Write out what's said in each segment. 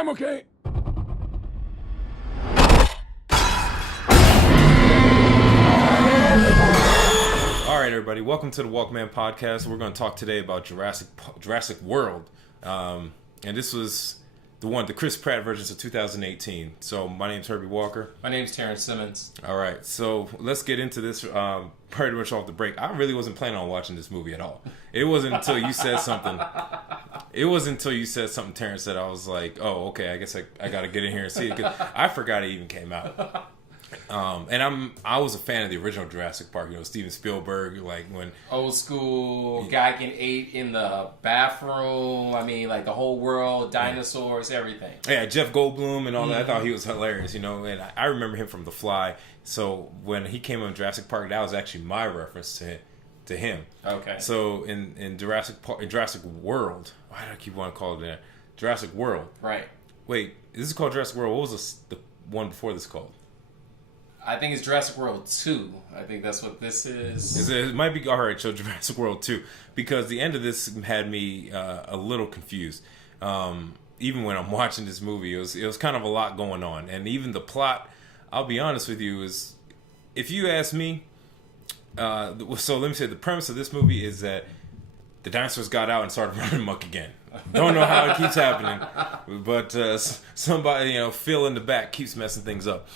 I'm okay. All right, everybody. Welcome to the Walkman Podcast. We're going to talk today about Jurassic World, and this was the Chris Pratt versions of 2018. So my name's Herbie Walker. My name's Terrence Simmons. All right, so let's get into this. Pretty much off the break, I really wasn't planning on watching this movie at all. It wasn't until you said something. Terrence said. I was like, oh, okay. I guess I got to get in here and see it because I forgot it even came out. And I was a fan of the original Jurassic Park. You know, Steven Spielberg, like when Old school, guy getting ate in the bathroom. I mean, like the whole world, dinosaurs, everything. Yeah, Jeff Goldblum and all that. I thought he was hilarious, you know. And I remember him from The Fly. So when he came on Jurassic Park, that was actually my reference to him. Okay. So in Jurassic World, why do I keep wanting to call it that? Jurassic World. Right. Wait, this is called Jurassic World. What was the one before this called? I think it's Jurassic World 2. I think that's what this is. It might be, all right, so Jurassic World 2. Because the end of this had me a little confused. Even when I'm watching this movie, it was kind of a lot going on. And even the plot, I'll be honest with you, is, if you ask me, so let me say, the premise of this movie is that the dinosaurs got out and started running amok again. Don't know how it keeps happening. But somebody, Phil in the back keeps messing things up.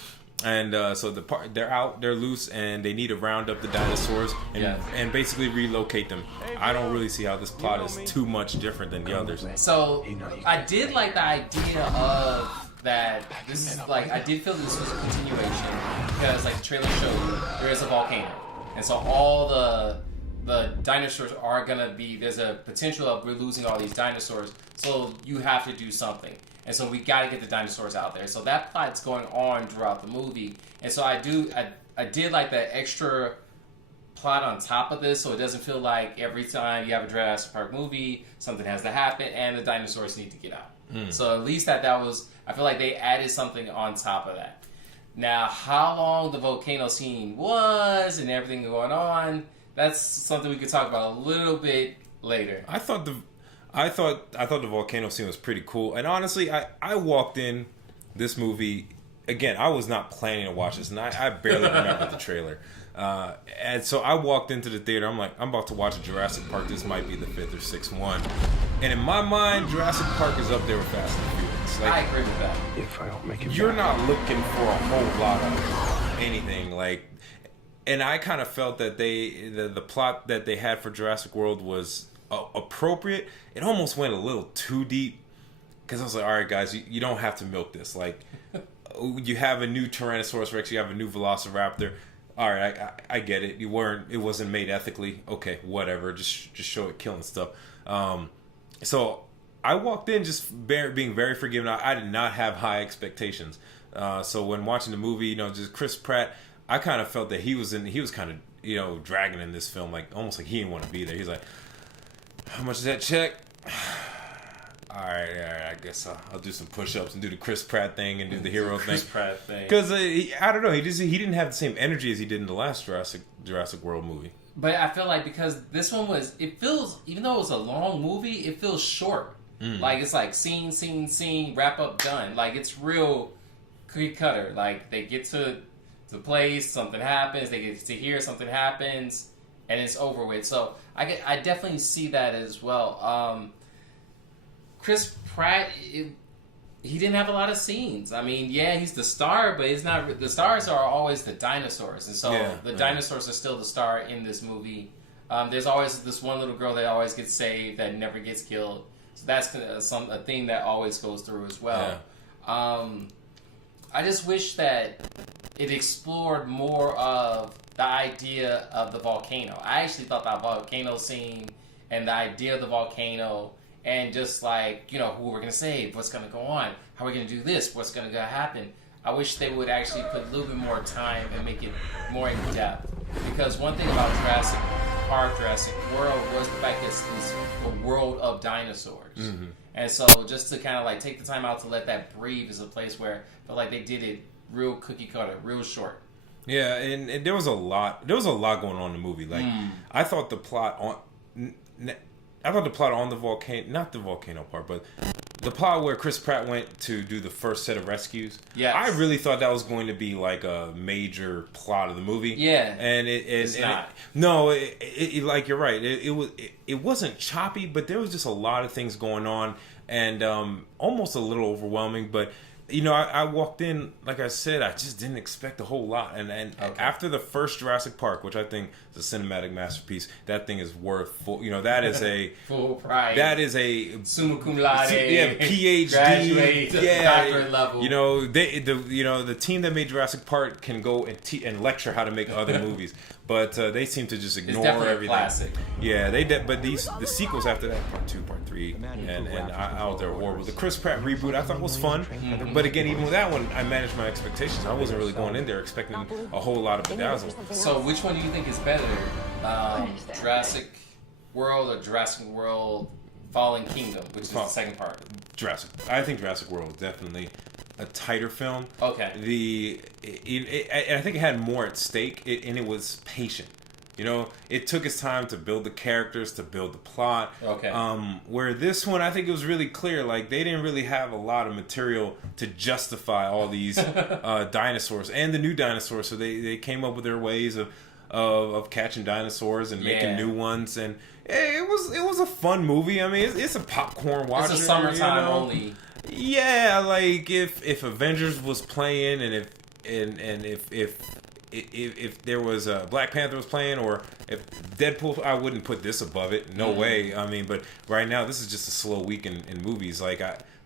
And so they're out, they're loose, and they need to round up the dinosaurs and basically relocate them. I don't really see how this plot is too much different than the others. So I did like the idea of that. This is like, I did feel this was a continuation because, like the trailer showed, there is a volcano, and so all the dinosaurs are gonna be. There's a potential of we're losing all these dinosaurs, so you have to do something. And so we got to get the dinosaurs out there. So that plot's going on throughout the movie. And so I did like the extra plot on top of this, so it doesn't feel like every time you have a Jurassic Park movie, something has to happen and the dinosaurs need to get out. So at least that was, I feel like they added something on top of that. Now, how long the volcano scene was and everything going on, that's something we could talk about a little bit later. I thought the volcano scene was pretty cool, and honestly, I walked in this movie again. I was not planning to watch this, and I barely remember the trailer. And so I walked into the theater. I'm like, I'm about to watch a Jurassic Park. This might be the 5th or 6th one, and in my mind, Jurassic Park is up there with Fast and Furious. Like, I agree with that. If I don't make it, you're not looking for a whole lot of anything like. And I kind of felt that the plot that they had for Jurassic World was appropriate. It almost went a little too deep because I was like, all right, guys, you don't have to milk this. Like, you have a new Tyrannosaurus Rex, you have a new Velociraptor. All right, I get it. It wasn't made ethically. Okay, whatever. Just show it killing stuff. So I walked in just being very forgiving. I did not have high expectations. So when watching the movie, just Chris Pratt, I kind of felt that he was kind of dragging in this film, like almost like he didn't want to be there. He's like, how much is that check? All right. I guess I'll do some push-ups and do the Chris Pratt thing and do the hero thing. Chris Pratt thing. Because I don't know, he didn't have the same energy as he did in the last Jurassic World movie. But I feel like because this one it feels, even though it was a long movie, it feels short. Like it's like scene, wrap up, done. Like it's real cookie cutter. Like they get to the place, something happens. They get to hear something happens, and it's over with. So I definitely see that as well. Chris Pratt, he didn't have a lot of scenes. I mean, yeah, he's the star, but it's not. The stars are always the dinosaurs, and so the dinosaurs are still the star in this movie. There's always this one little girl that always gets saved that never gets killed. So that's a theme that always goes through as well. Yeah. I just wish that it explored more of the idea of the volcano. I actually thought that volcano scene and the idea of the volcano and just like, who we're going to save, what's going to go on, how are we going to do this, what's going to happen. I wish they would actually put a little bit more time and make it more in depth. Because one thing about Jurassic Park, Jurassic World was the fact that it's a world of dinosaurs. Mm-hmm. And so just to kind of like take the time out to let that breathe is a place where I feel like they did it real cookie cutter, real short. Yeah, and there was a lot going on in the movie. Like I thought the plot on the volcano, not the volcano part, but the plot where Chris Pratt went to do the first set of rescues. Yes. I really thought that was going to be like a major plot of the movie. Yeah. And it's not. Like you're right. It wasn't choppy, but there was just a lot of things going on, and almost a little overwhelming. But I walked in, like I said, I just didn't expect a whole lot. And after the first Jurassic Park, which I think is a cinematic masterpiece, that thing is worth full. That is a full price. That is a summa cum laude. Yeah, PhD, graduate, doctorate level. The team that made Jurassic Park can go and lecture how to make other movies, but they seem to just ignore everything. A classic. Yeah, but the sequels after that, Part 2, Part 3, and out there horrible. The Chris Pratt reboot I thought was fun, but again, even with that one, I managed my expectations. I wasn't really going in there expecting a whole lot of bedazzle. So, which one do you think is better, Jurassic World or Jurassic World Fallen Kingdom, which is the second part? I think Jurassic World is definitely a tighter film. Okay. I think it had more at stake, and it was patient. It took its time to build the characters, to build the plot. Okay. Where this one, I think it was really clear. Like, they didn't really have a lot of material to justify all these dinosaurs and the new dinosaurs. So they came up with their ways of catching dinosaurs and making new ones. And it was a fun movie. I mean, it's a popcorn watcher. It's a summertime only. Yeah, like if Avengers was playing, and if there was Black Panther was playing, or if Deadpool, I wouldn't put this above it. No way. I mean, but right now this is just a slow week in movies. Like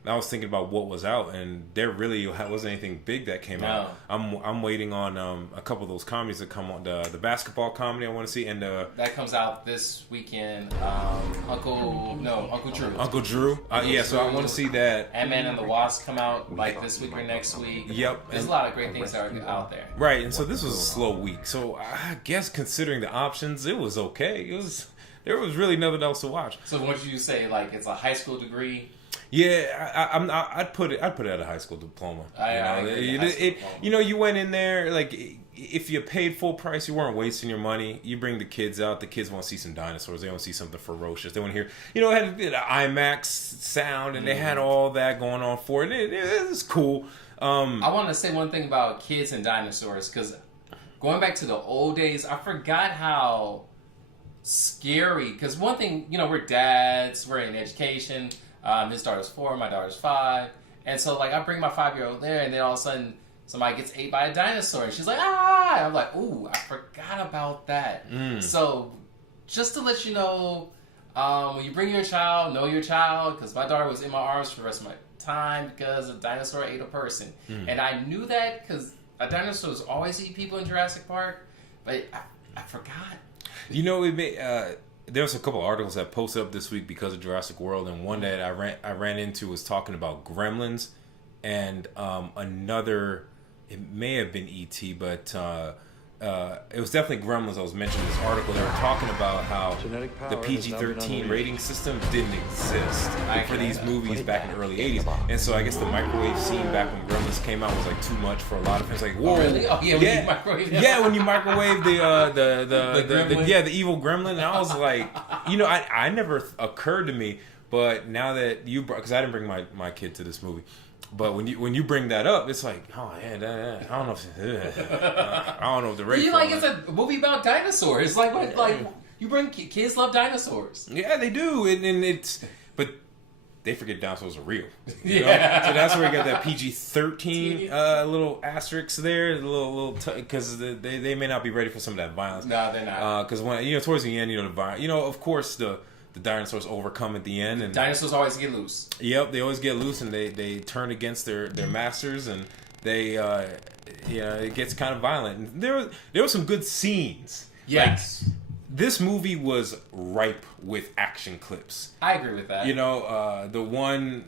I was thinking about what was out, and there really wasn't anything big that came out. I'm waiting on a couple of those comedies that come on. The basketball comedy I want to see, and that comes out this weekend. Uncle Drew. Uncle Drew. Yeah, so I want to see that. Ant-Man and the Wasp come out like this week or next week. Yep. There's a lot of great things that are out there. Right, and so this was a slow week. So I guess considering the options, it was okay. There was really nothing else to watch. So what did you say? Like, it's a high school degree? Yeah, I'd put it at a high school diploma. You went in there, like, if you paid full price, you weren't wasting your money. You bring the kids out. The kids want to see some dinosaurs. They want to see something ferocious. They want to hear, it had an IMAX sound, and they had all that going on for it. It was cool. I want to say one thing about kids and dinosaurs, because going back to the old days, I forgot how scary. Because one thing, we're dads, we're in education. His daughter's 4, my daughter's 5. And so, like, I bring my 5-year-old there, and then all of a sudden, somebody gets ate by a dinosaur, and she's like, ah! And I'm like, ooh, I forgot about that. So, just to let you know, when you bring your child, know your child, because my daughter was in my arms for the rest of my time because a dinosaur ate a person. And I knew that because dinosaurs always eat people in Jurassic Park, but I forgot. There was a couple articles that posted up this week because of Jurassic World, and one that I ran into was talking about Gremlins, and another, it may have been E.T., but it was definitely Gremlins. I was mentioning this article. They were talking about how the PG-13 rating system didn't exist for these movies back in the early 80s. And so I guess the microwave scene back when Gremlins came out was like too much for a lot of fans. Like, whoa. Oh, really? Oh, yeah, when you microwave when you microwave the evil gremlin. And I was like, I never occurred to me, but now that you brought, because I didn't bring my kid to this movie. But when you bring that up, it's like, oh yeah, I don't know if the rate. It's a movie about dinosaurs. Like you bring kids love dinosaurs. Yeah, they do, but they forget dinosaurs are real. Yeah. So that's where you got that PG-13 little asterisk there, because they may not be ready for some of that violence. No, they're not. Because when towards the end, the violence, of course the dinosaurs overcome at the end, and dinosaurs always get loose. Yep, they always get loose, and they turn against their masters, and they it gets kind of violent. And there were some good scenes. Yes, like, this movie was ripe with action clips. I agree with that.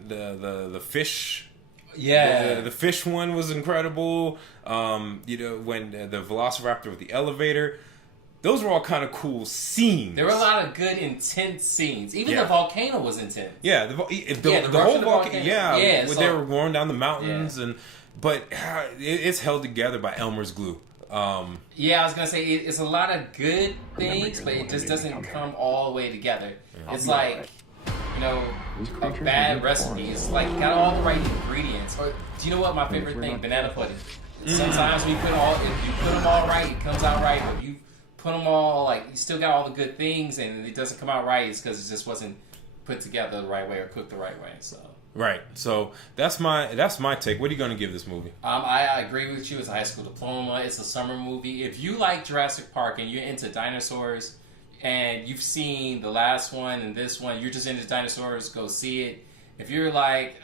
The fish. Yeah, the fish one was incredible. When the Velociraptor with the elevator. Those were all kind of cool scenes. There were a lot of good, intense scenes. Even the volcano was intense. Yeah, the whole volcano. Yeah, when they were going down the mountains, but it's held together by Elmer's glue. I was gonna say it's a lot of good things, but it just doesn't come all the way together. It's like you know, a bad recipe. It's like got all the right ingredients. Or do you know what my favorite thing? Banana pudding. Sometimes when if you put them all right, it comes out right. But if you put them all like you still got all the good things and it doesn't come out right, it's because it just wasn't put together the right way or cooked the right way. So. Right. So that's my take. What are you going to give this movie? I agree with you. It's a high school diploma. It's a summer movie. If you like Jurassic Park and you're into dinosaurs and you've seen the last one and this one, you're just into dinosaurs, go see it. If you're like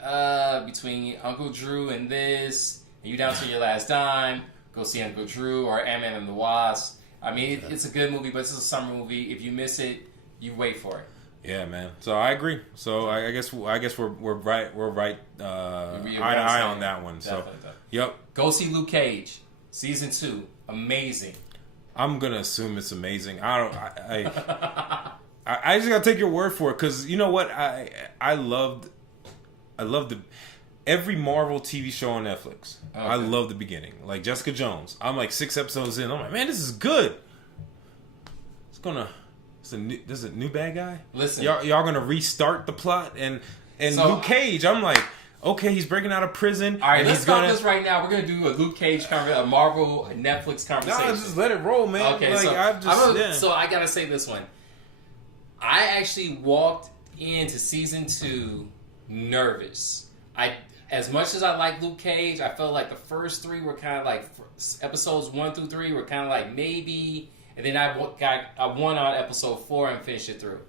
between Uncle Drew and this, and you down to your last dime, go see Uncle Drew or Ant-Man and the Wasp. I mean, it's a good movie, but it's a summer movie. If you miss it, you wait for it. Yeah, man. So I agree. So I guess we're right. We're right. Eye to eye on that one. Definitely. Yep. Go see Luke Cage, season 2. Amazing. I'm gonna assume it's amazing. I just gotta take your word for it because you know what I loved every Marvel TV show on Netflix. Okay. I love the beginning, like Jessica Jones. I'm like 6 episodes in. I'm like, man, this is good. There's a new bad guy. Listen, y'all gonna restart the plot and so, Luke Cage. I'm like, okay, he's breaking out of prison. All right, let's stop this right now. We're gonna do a Luke Cage a Marvel Netflix conversation. No, just let it roll, man. Okay, like, so I gotta say this one. I actually walked into season 2 nervous. As much as I like Luke Cage, I felt like the first 3 were kind of like episodes 1 through 3 were kind of like maybe. And then I won on episode 4 and finished it through.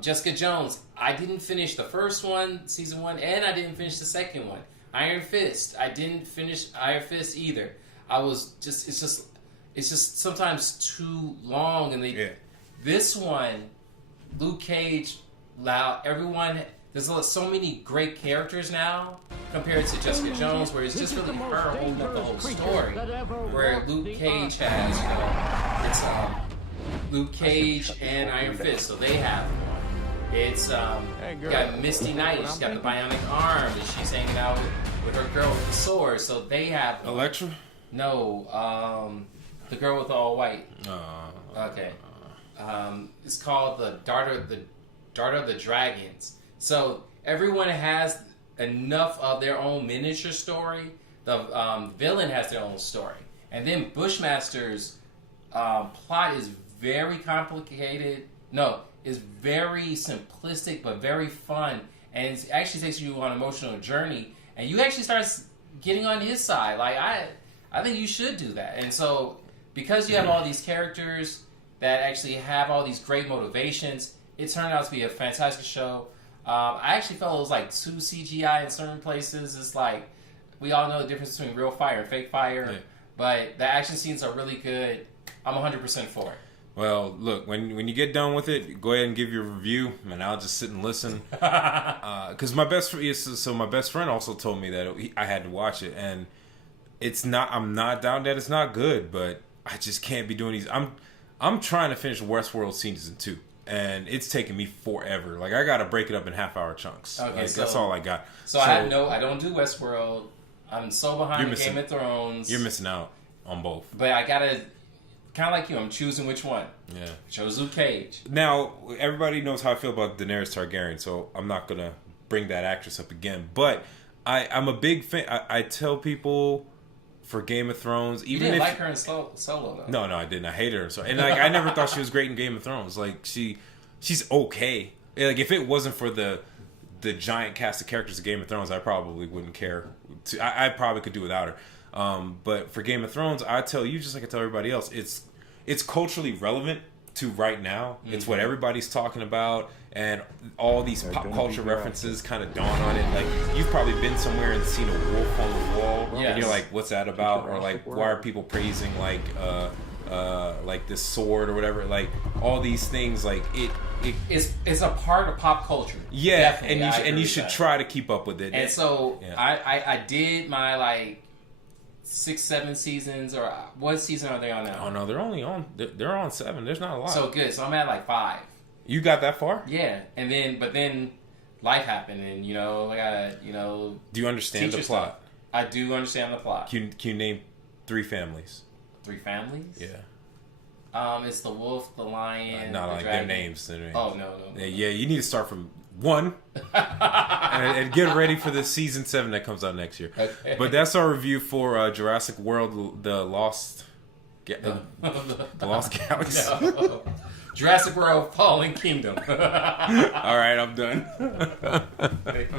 Jessica Jones, I didn't finish the first one, season 1, and I didn't finish the second one. Iron Fist, I didn't finish Iron Fist either. It's just sometimes too long. And this one, Luke Cage, everyone. There's so many great characters now compared to Jessica Jones, where it's just really her holding up the whole story. Where Luke Cage has, it's Luke Cage and Iron Fist, so they have one. It's you got Misty Knight, she's got the bionic arm, and she's hanging out with her girl with the sword, so they have one. Elektra? No, the girl with all white. Okay, it's called the Daughter of the Dragons. So everyone has enough of their own miniature story. The villain has their own story. And then Bushmaster's plot is very complicated. No, it's very simplistic but very fun. And it actually takes you on an emotional journey. And you actually start getting on his side. Like, I think you should do that. And so because you have all these characters that actually have all these great motivations, it turned out to be a fantastic show. I actually felt it was like too CGI in certain places. It's like, we all know the difference between real fire and fake fire, but the action scenes are really good. I'm 100% for it. Well, look, when you get done with it, go ahead and give your review, and I'll just sit and listen. Because my best friend also told me that I had to watch it, and I'm not down that it's not good, but I just can't be doing these. I'm trying to finish Westworld season 2. And it's taking me forever. Like, I gotta break it up in half-hour chunks. Okay, like, that's all I got. So I don't do Westworld. I'm so behind Game of Thrones. You're missing out on both. But I gotta, kind of like you, I'm choosing which one. Yeah. I chose Luke Cage. Now, everybody knows how I feel about Daenerys Targaryen, so I'm not gonna bring that actress up again. But I'm a big fan. I tell people for Game of Thrones, even you didn't like her in Solo though. No, I didn't. I hated her. So, and like, I never thought she was great in Game of Thrones. Like, she's okay. Like, if it wasn't for the giant cast of characters of Game of Thrones, I probably wouldn't care. I probably could do without her. But for Game of Thrones, I tell you, just like I tell everybody else, it's culturally relevant to right now. Mm-hmm. It's what everybody's talking about, and all these pop culture references kind of dawn on it. Like, you've probably been somewhere and seen a wolf on the wall, and you're like, what's that about? Or like, why are people praising like this sword or whatever? Like, all these things, like it's a part of pop culture. Yeah, definitely. and you should try to keep up with it. And so I did my like 6-7 seasons, or what season are they on now? Oh no, they're on 7. There's not a lot. So good. So I'm at like 5. You got that far? Yeah, but then life happened, and I gotta Do you understand the plot? Stuff. I do understand the plot. Can you name 3 families? 3 families? Yeah. It's the wolf, the lion, not the like dragon. their names. Oh no. Yeah, you need to start from one, and get ready for the season 7 that comes out next year. Okay. But that's our review for Jurassic World: The Lost Galaxy. No. Jurassic World: Fallen Kingdom. All right, I'm done.